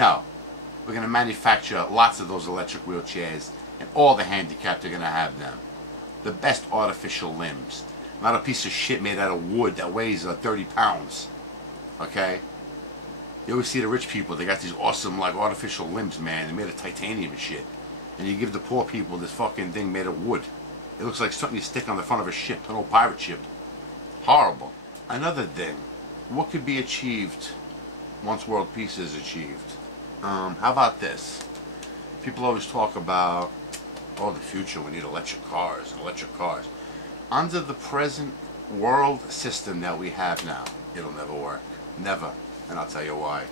No, we're going to manufacture lots of those electric wheelchairs, and all the handicapped are going to have them. The best artificial limbs. Not a piece of shit made out of wood that weighs 30 pounds. Okay? You always see the rich people, they got these awesome like artificial limbs, man. They're made of titanium and shit. And you give the poor people this fucking thing made of wood. It looks like something you stick on the front of a ship, an old pirate ship. Horrible. Another thing, what could be achieved once world peace is achieved? How about this? People always talk about, oh, the future, we need electric cars, electric cars. Under the present world system that we have now, it'll never work. Never. And I'll tell you why.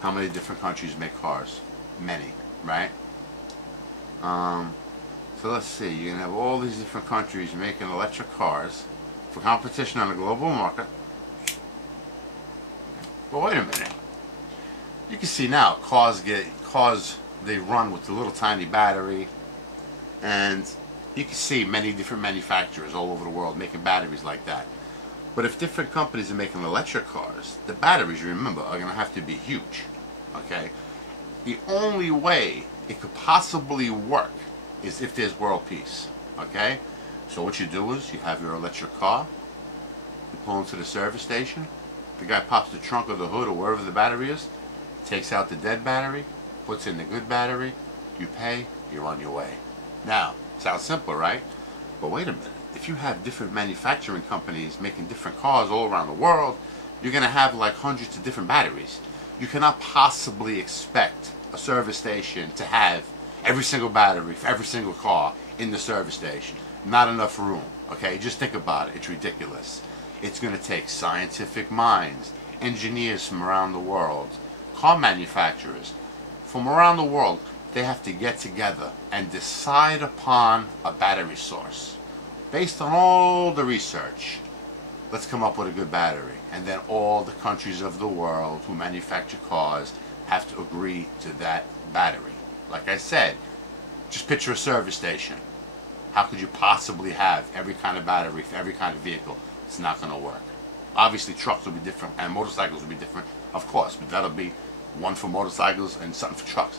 How many different countries make cars? Many, right? So let's see, you can have all these different countries making electric cars for competition on a global market. But wait a minute. You can see now cars they run with the little tiny battery, and you can see many different manufacturers all over the world making batteries like that. But if different companies are making electric cars, the batteries, remember, are going to have to be huge. Okay? The only way it could possibly work is if there's world peace. Okay? So what you do is you have your electric car, you pull into the service station, the guy pops the trunk or the hood or wherever the battery is, takes out the dead battery, puts in the good battery, you pay, you're on your way. Now, sounds simple, right? But wait a minute. If you have different manufacturing companies making different cars all around the world, you're going to have like hundreds of different batteries. You cannot possibly expect a service station to have every single battery for every single car in the service station. Not enough room. Okay, just think about it. It's ridiculous. It's going to take scientific minds, engineers from around the world, car manufacturers from around the world. They have to get together and decide upon a battery source. Based on all the research, let's come up with a good battery. And then all the countries of the world who manufacture cars have to agree to that battery. Like I said, just picture a service station. How could you possibly have every kind of battery for every kind of vehicle? It's not going to work. Obviously trucks will be different and motorcycles will be different, of course, but that'll be one for motorcycles and something for trucks.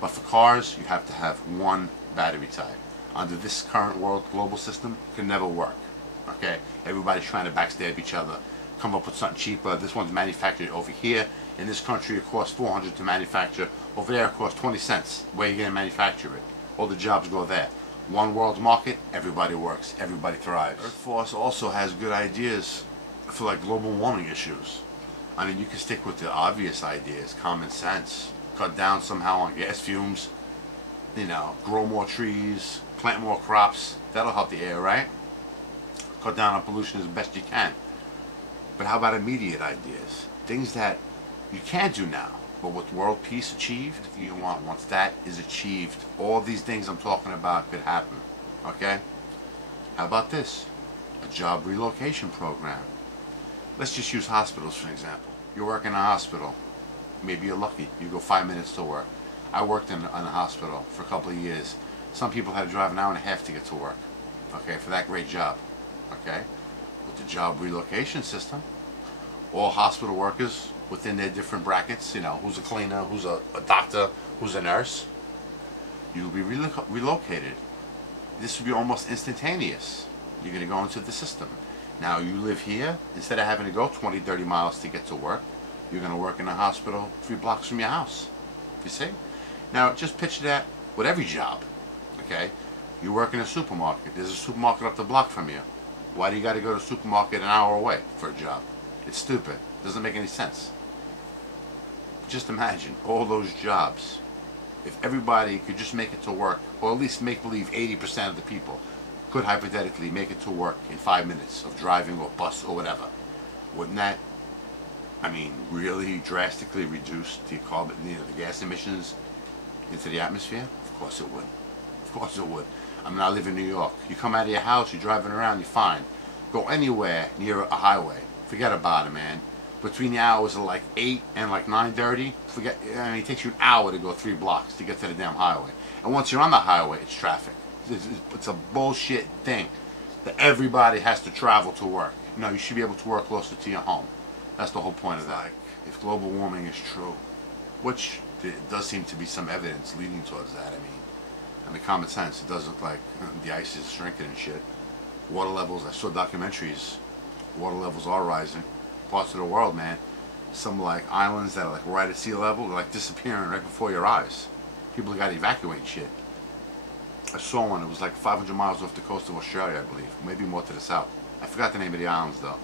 But for cars, you have to have one battery type. Under this current world global system, it can never work. Okay? Everybody's trying to backstab each other, come up with something cheaper. This one's manufactured over here. In this country, it costs $400 to manufacture. Over there, it costs 20 cents. Where are you going to manufacture it? All the jobs go there. One world market, everybody works, everybody thrives. earthforce also has good ideas for like global warming issues. I mean, you can stick with the obvious ideas, common sense. Cut down somehow on gas fumes, you know, grow more trees, plant more crops. That'll help the air, right? Cut down on pollution as best you can. But how about immediate ideas? Things that you can do now, but with world peace achieved, you want, once that is achieved, all these things I'm talking about could happen. Okay? How about this? A job relocation program. Let's just use hospitals for example. You work in a hospital. Maybe you're lucky. You go 5 minutes to work. I worked in a hospital for a couple of years. Some people had to drive an hour and a half to get to work. Okay, for that great job. Okay? With the job relocation system, all hospital workers within their different brackets, you know, who's a cleaner, who's a doctor, who's a nurse, you'll be relocated. This will be almost instantaneous. You're going to go into the system. Now you live here, instead of having to go 20, 30 miles to get to work, you're going to work in a hospital 3 blocks from your house. You see? Now just picture that with every job. Okay? You work in a supermarket. There's a supermarket up the block from you. Why do you got to go to a supermarket an hour away for a job? It's stupid. Doesn't make any sense. Just imagine all those jobs. If everybody could just make it to work, or at least make believe 80% of the people could hypothetically make it to work in 5 minutes of driving or bus or whatever, wouldn't that, I mean, really drastically reduce the carbon, you know, the gas emissions into the atmosphere? Of course it would. Of course it would. I mean, I live in New York. You come out of your house, you're driving around, you're fine. Go anywhere near a highway. Forget about it, man. Between the hours of like 8 and like 9:30, forget. I mean, it takes you an hour to go 3 blocks to get to the damn highway. And once you're on the highway, it's traffic. It's a bullshit thing that everybody has to travel to work. No, you should be able to work closer to your home. That's the whole point of that. Like, if global warming is true, which it does seem to be some evidence leading towards that. I mean, common sense. It does look like the ice is shrinking and shit. Water levels, I saw documentaries, water levels are rising. Parts of the world, man, some like islands that are like right at sea level, they're like disappearing right before your eyes. People got to evacuate and shit. I saw one, it was like 500 miles off the coast of Australia, I believe. Maybe more to the south. I forgot the name of the islands though.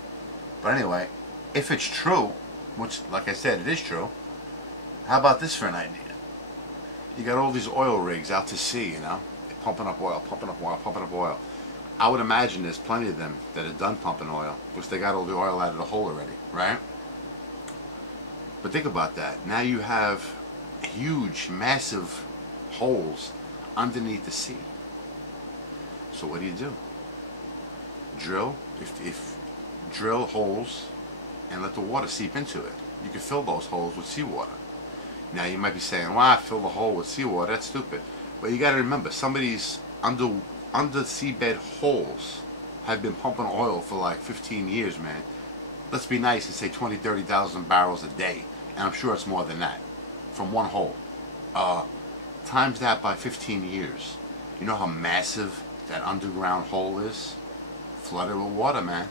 But anyway, if it's true, which like I said, it is true, how about this for an idea? You got all these oil rigs out to sea, you know? They're pumping up oil, pumping up oil, pumping up oil. I would imagine there's plenty of them that are done pumping oil, because they got all the oil out of the hole already, right? But think about that. Now you have huge, massive holes underneath the sea. So what do? Drill, if drill holes and let the water seep into it. You can fill those holes with seawater. Now you might be saying, "Why fill the hole with seawater? That's stupid." But you got to remember, some of these under seabed holes have been pumping oil for like 15 years, man. Let's be nice and say 20, 30,000 barrels a day, and I'm sure it's more than that from one hole. Times that by 15 years. You know how massive that underground hole is? Flooded with water, man.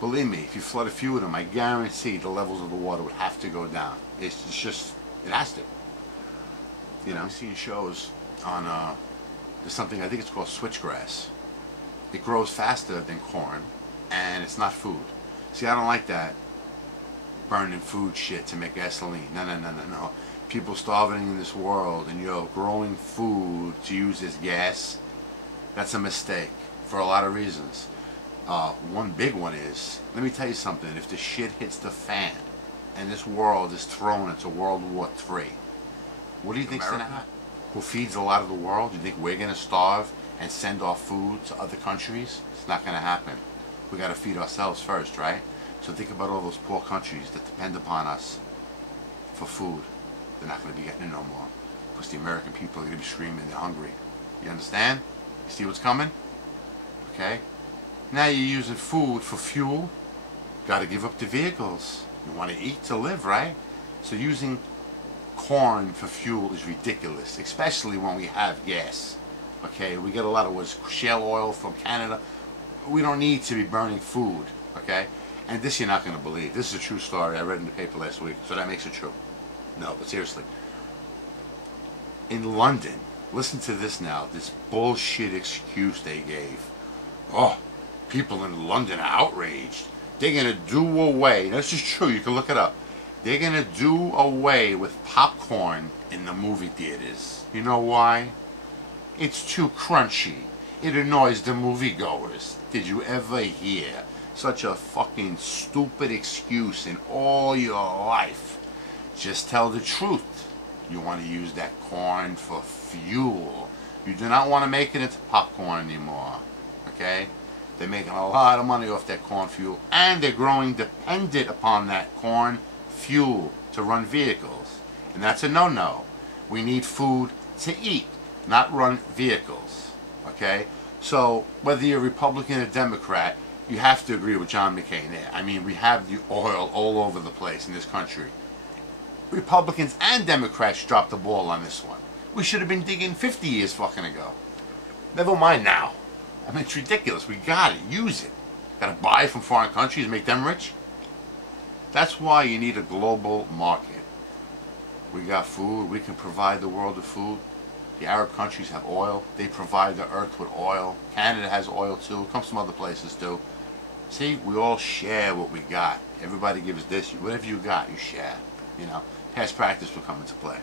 Believe me, if you flood a few of them, I guarantee the levels of the water would have to go down. It's just, it has to. You know, I've seen shows on, there's something, I think it's called switchgrass. It grows faster than corn, and it's not food. See, I don't like that burning food shit to make gasoline. No, no, no, no, no. People starving in this world, and you're growing food to use as gas. That's a mistake for a lot of reasons. One big one is, let me tell you something, if the shit hits the fan and this world is thrown into World War III, what do you think's going to happen? Who feeds a lot of the world? You think we're going to starve and send our food to other countries? It's not going to happen. We got to feed ourselves first, right? So think about all those poor countries that depend upon us for food. They're not going to be getting it no more, because the American people are going to be screaming they're hungry. You understand? You see what's coming? Okay? Now you're using food for fuel. Got to give up the vehicles. You want to eat to live, right? So using corn for fuel is ridiculous, especially when we have gas. Okay? We get a lot of shale oil from Canada. We don't need to be burning food. Okay? And this you're not going to believe. This is a true story I read in the paper last week, so that makes it true. No, but seriously. In London, listen to this now, this bullshit excuse they gave. Oh, people in London are outraged. They're going to do away, this is true, you can look it up. They're going to do away with popcorn in the movie theaters. You know why? It's too crunchy. It annoys the moviegoers. Did you ever hear such a fucking stupid excuse in all your life? Just tell the truth. You want to use that corn for fuel. You do not want to make it into popcorn anymore. Okay? They're making a lot of money off that corn fuel, and they're growing dependent upon that corn fuel to run vehicles. And that's a no-no. We need food to eat, not run vehicles. Okay? So, whether you're Republican or Democrat, you have to agree with John McCain there. I mean, we have the oil all over the place in this country. Republicans and Democrats dropped the ball on this one. We should have been digging 50 years fucking ago. Never mind now. I mean, it's ridiculous. We got it. Use it. Got to buy from foreign countries, make them rich. That's why you need a global market. We got food. We can provide the world with food. The Arab countries have oil. They provide the earth with oil. Canada has oil too. Comes from other places too. See, we all share what we got. Everybody gives this. Whatever you got, you share. You know, past practice will come into play.